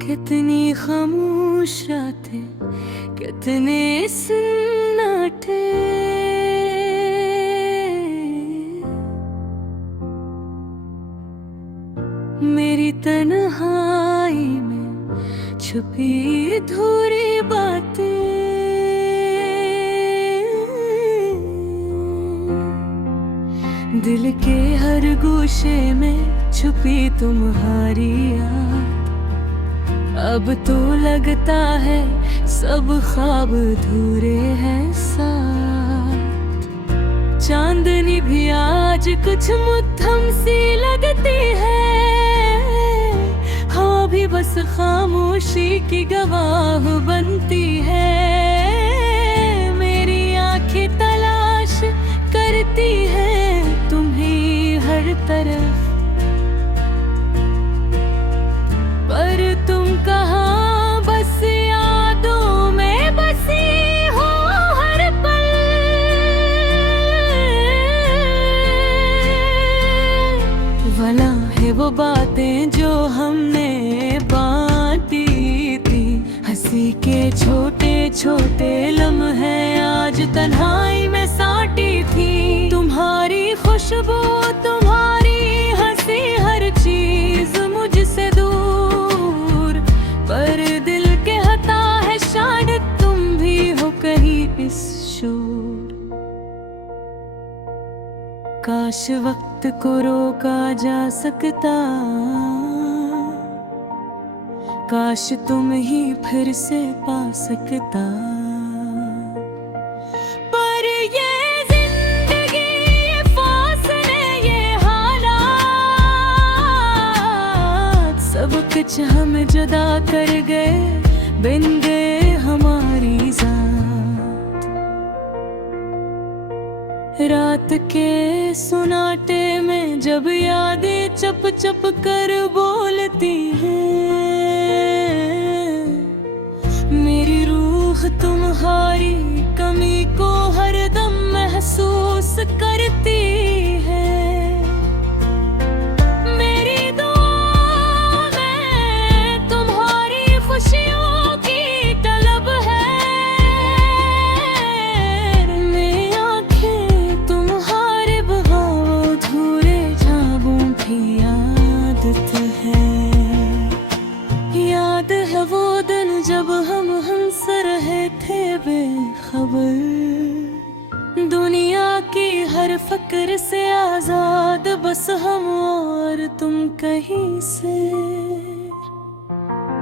कितनी खामोश रातें, कितने सन्नाटे, मेरी तन्हाई में छुपी अधूरी बातें। दिल के हर गोशे में छुपी तुम्हारी याद। अब तो लगता है सब ख्वाब अधूरे हैं साथ। चांदनी भी आज कुछ मध्यम सी लगती है, हाँ भी बस खामोशी की गवाह बनती है। मेरी आंखें तलाश करती हैं तुम्हें हर तरफ, पर तुम कहाँ बस यादों में बसी हो हर पल। भला है वो बातें जो हमने बांटी थी, हंसी के छोटे छोटे लम्हे आज तन्हाई में साटी थी। तुम्हारी खुशबू, तुम्हारी हंसी, हर चीज मुझसे दूर, पर दिल के हता है शायद तुम भी हो कहीं इस शोर। काश वक्त को रोका जा सकता, काश तुम ही फिर से पा सकता। पर ये जिंदगी, ये फासले, ये हालात, सब कुछ हमें जुदा कर गए, बिन गए हमारी जात। रात के सुनाटे में जब यादें चप चप कर बोलती हैं, मेरी रूह तुम्हारी कमी को हरदम महसूस करती है। मेरी दुआ में तुम्हारी खुशियों की तलब है, मेरी आंखें तुम्हारे बहाव अधूरे ख्वाबों की आदत है। याद है वो दिन जब हम हंस रहे थे बेखबर, दुनिया की हर फिक्र से आजाद, बस हम और तुम कहीं से।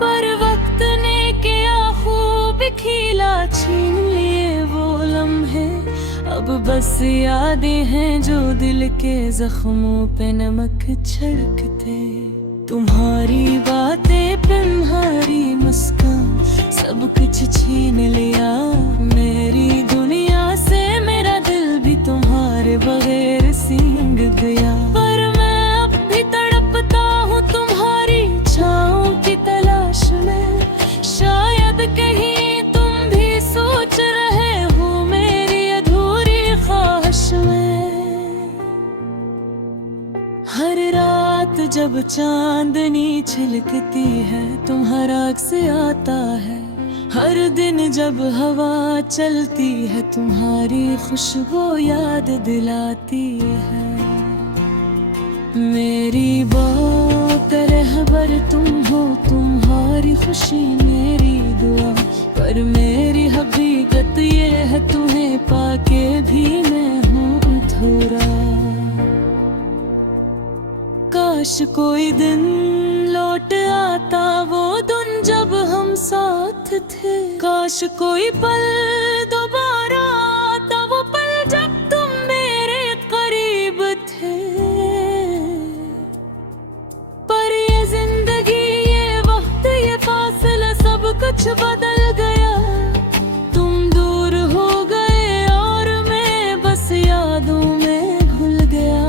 पर वक्त ने किया खूब खिला, छीन लिए वो लम्हे, अब बस यादें हैं जो दिल के जख्मों पे नमक छिड़कते। तुम्हारी बातें, तुम्हारी मुस्कान, सब कुछ छीन लिया मेरी दुनिया से। मेरा दिल भी तुम्हारे बगैर सींग गया, पर मैं अब भी तड़पता हूँ तुम्हारी छाँव की तलाश में। शायद कहीं तुम भी सोच रहे हो मेरी अधूरी ख्वाहिश में। हर रात जब चांदनी छिलकती है तुम्हारा अक्स आता है, हर दिन जब हवा चलती है तुम्हारी खुशबू याद दिलाती है। मेरी बात रहबर तुम हो, तुम्हारी खुशी मेरी दुआ, पर मेरी हकीकत ये है तुम्हें पाके भी मैं हूँ अधूरा। काश कोई दिन लौट आता वो दिन जब हम साथ थे, काश कोई पल दोबारा आता वो पल जब तुम मेरे करीब थे। पर ये जिंदगी, ये वक्त, ये फासला, सब कुछ बदल गया। तुम दूर हो गए और मैं बस यादों में घुल गया।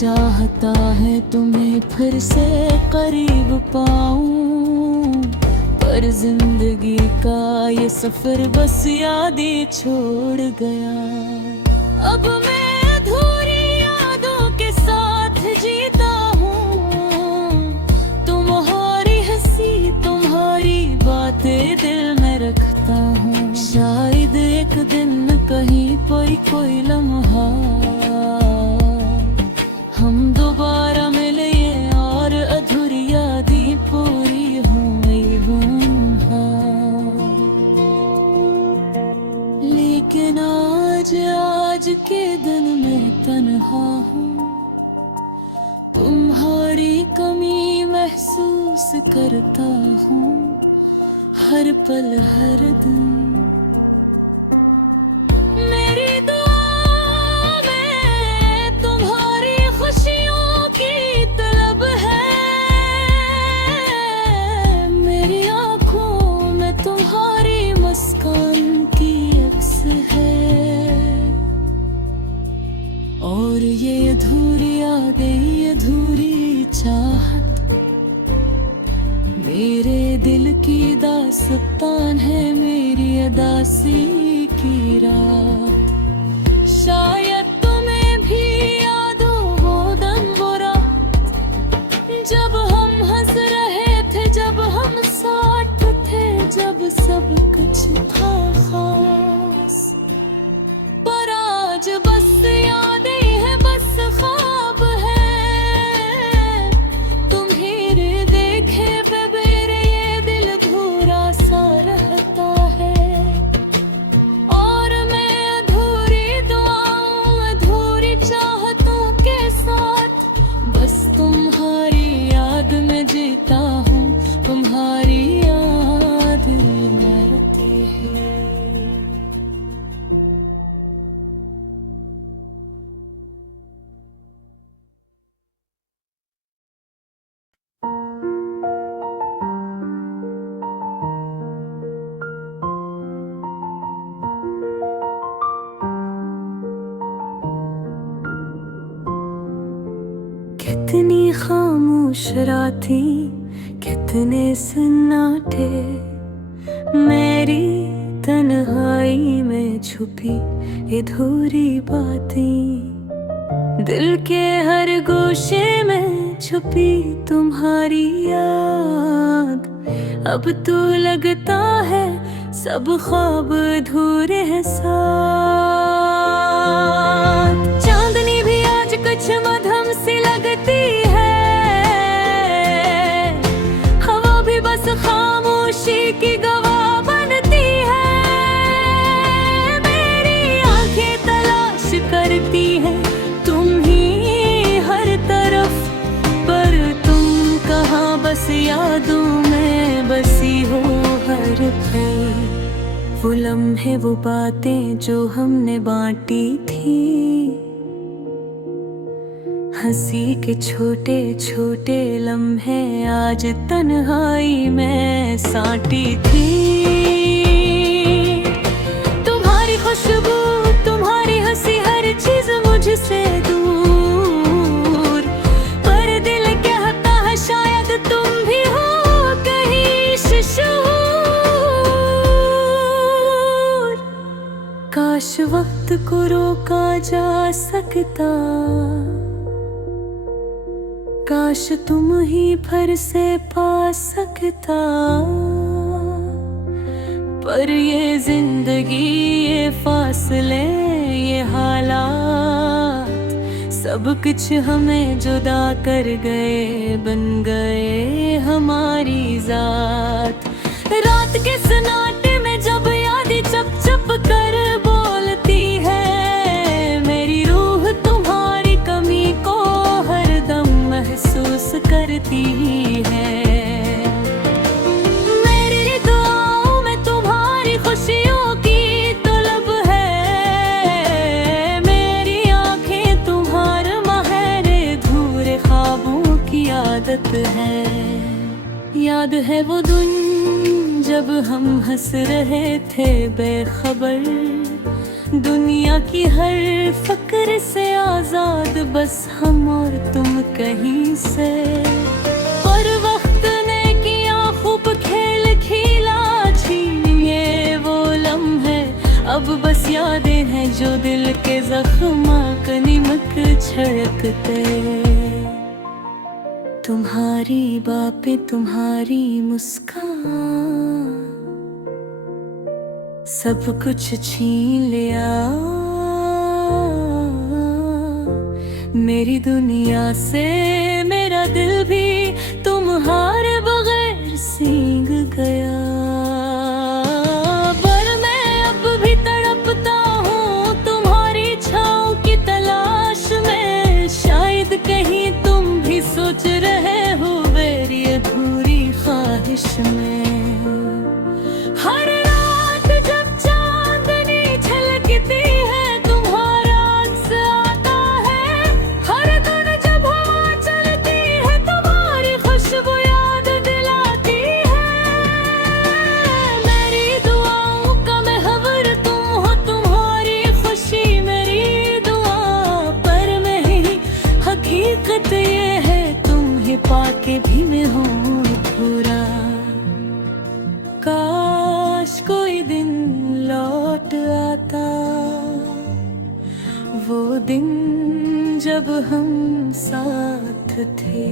चाहता है तुम्हें फिर से करीब पाऊं, पर जिंदगी का ये सफर बस यादें छोड़ गया। अब मैं अधूरी यादों के साथ जीता हूँ, तुम्हारी हंसी तुम्हारी बातें दिल में रखता हूँ। शायद एक दिन कहीं कोई लम्हा हम दोबारा मिले और अधूरी यादें पूरी हुई। लेकिन आज के दिन मैं तन्हा हूँ, तुम्हारी कमी महसूस करता हूँ हर पल हर दिन। मेरी दुआ में तुम्हारी खुशियों की तलब है, मेरी आँखों में तुम्हारी मुस्कान की अक्स है। और ये अधूरी यादें ये अधूरी चाहत मेरे दिल की दास्तान है, मेरी अदासी की रात। शायद तुम्हें भी याद हो वो दिन वो रात, जब हम हंस रहे थे, जब हम साथ थे, जब सब कुछ था खास। पर आज बस यादें हैं, बस ख्वाब है, तुम्हें देखे पे मेरे ये दिल भूरा सा रहता है। और मैं अधूरी दुआओं अधूरी चाहतों के साथ बस तुम्हारी याद में जीता हूँ, तुम्हारी याद मरती है। कितनी खामोश राती कितने सन्नाटे, मेरी तन्हाई में छुपी अधूरी बातें। दिल के हर गोशे में छुपी तुम्हारी याद। अब तो लगता है सब ख्वाब अधूरे हैं साथ। चांदनी भी आज कुछ मधम सी लगती है, हवा भी बस खामोशी की गवाह बनती है। मेरी आंखें तलाश करती हैं तुम ही हर तरफ, पर तुम कहाँ बस यादों में बसी हो हर पल। वो लम्हे वो बातें जो हमने बांटी थी, हंसी के छोटे छोटे लम्हे आज तन्हाई में साटी थी। तुम्हारी खुशबू तुम्हारी हंसी हर चीज मुझसे दूर, पर दिल कहता है शायद तुम भी हो कहीं शशूर। काश वक्त को रोका जा सकता, काश तुम ही फिर से पा सकता, पर ये जिंदगी ये फासले ये हालात सब कुछ हमें जुदा कर गए, बन गए हमारी जात। रात के सन्नाटे में जब यादें चप चप कर बोलती है, मेरी रूह तुम्हारी कमी को हरदम महसूस करती है। मेरी दुआओं में तुम्हारी खुशियों की तलब है, मेरी आंखें तुम्हारे महरे अधूरे ख्वाबों की आदत है। याद है वो दिन जब हम हंस रहे थे बेखबर, दुनिया की हर फक्र से आजाद बस हम और तुम कहीं से। पर वक्त ने किया खूब खेल खिला, छीन ये वो लम्हे अब बस यादें हैं जो दिल के जख्मा कनिमक छड़कते। तुम्हारी बातें तुम्हारी मुस्कान सब कुछ छीन लिया, मेरी दुनिया से मेरा दिल भी तुम्हारे बगैर सींग गया। पर मैं अब भी तड़पता हूँ तुम्हारी छाँव की तलाश में, शायद कहीं तुम भी सोच रहे हो मेरी अधूरी ख्वाहिश में। हर रात जब चांदनी झलकती है तुम्हारा अक्स आता है, हर दिन जब हवा चलती है तुम्हारी खुशबू याद दिलाती है। मेरी दुआओं का महवर तुम हो, तुम्हारी खुशी मेरी दुआ, पर नहीं हकीकत ये है तुम्हें पाके भी मैं हूँ अधूरा। काश कोई दिन लौट आता, वो दिन जब हम साथ थे।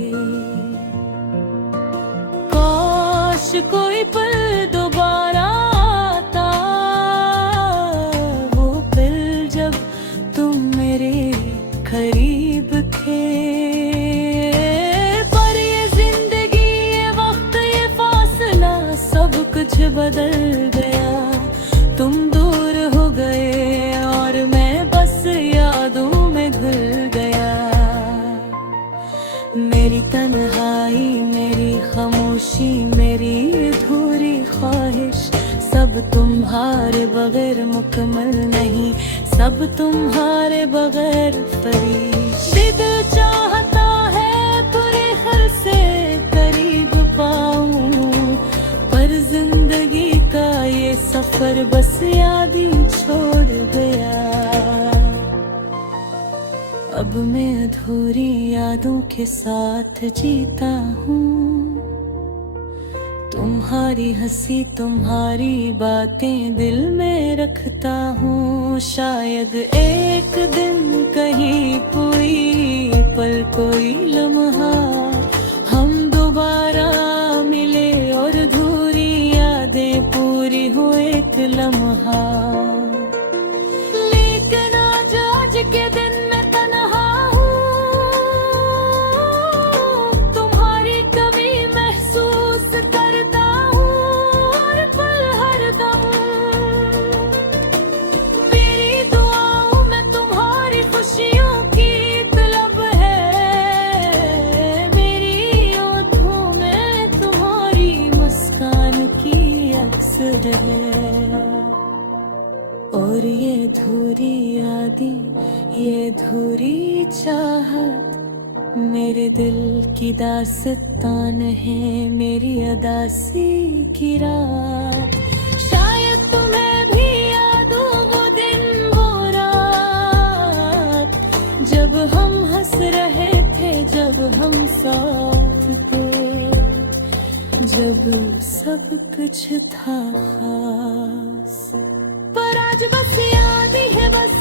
काश कोई पल दोबारा आता, वो पल जब तुम मेरे करीब थे। पर ये जिंदगी ये वक्त ये फासला सब कुछ बदल गया, तुम दूर हो गए और मैं बस यादों में घुल गया। मेरी तन्हाई मेरी खामोशी मेरी अधूरी ख्वाहिश सब तुम्हारे बगैर मुकम्मल नहीं, सब तुम्हारे बगैर फरीश। दिल चाहता है पूरे घर से करीब पाऊं, पर जिंदगी का ये सफर बस याद ही छोड़ गया। अब मैं अधूरी यादों के साथ जीता हूँ, तुम्हारी हंसी तुम्हारी बातें दिल में रखता हूँ। शायद एक दिन कहीं कोई पल कोई लम्हा हम दोबारा मिले और अधूरी यादें पूरी हो एक लम्हा। लेकिन आज के दिन मैं तन्हा हूँ, तुम्हारी कमी महसूस करता हूँ हर पल हर दम। मेरी दुआओं में तुम्हारी खुशियों की तलब है, मेरी आँखों में तुम्हारी मुस्कान की अक्स है। और ये अधूरी यादें ये अधूरी चाहत मेरे दिल की दास्तान है, मेरी अदासी की रात। शायद तुम्हें भी याद हो वो दिन वो रात, जब हम हंस रहे थे जब हम साथ थे, जब सब कुछ था खास। पर आज बस याद ही है बस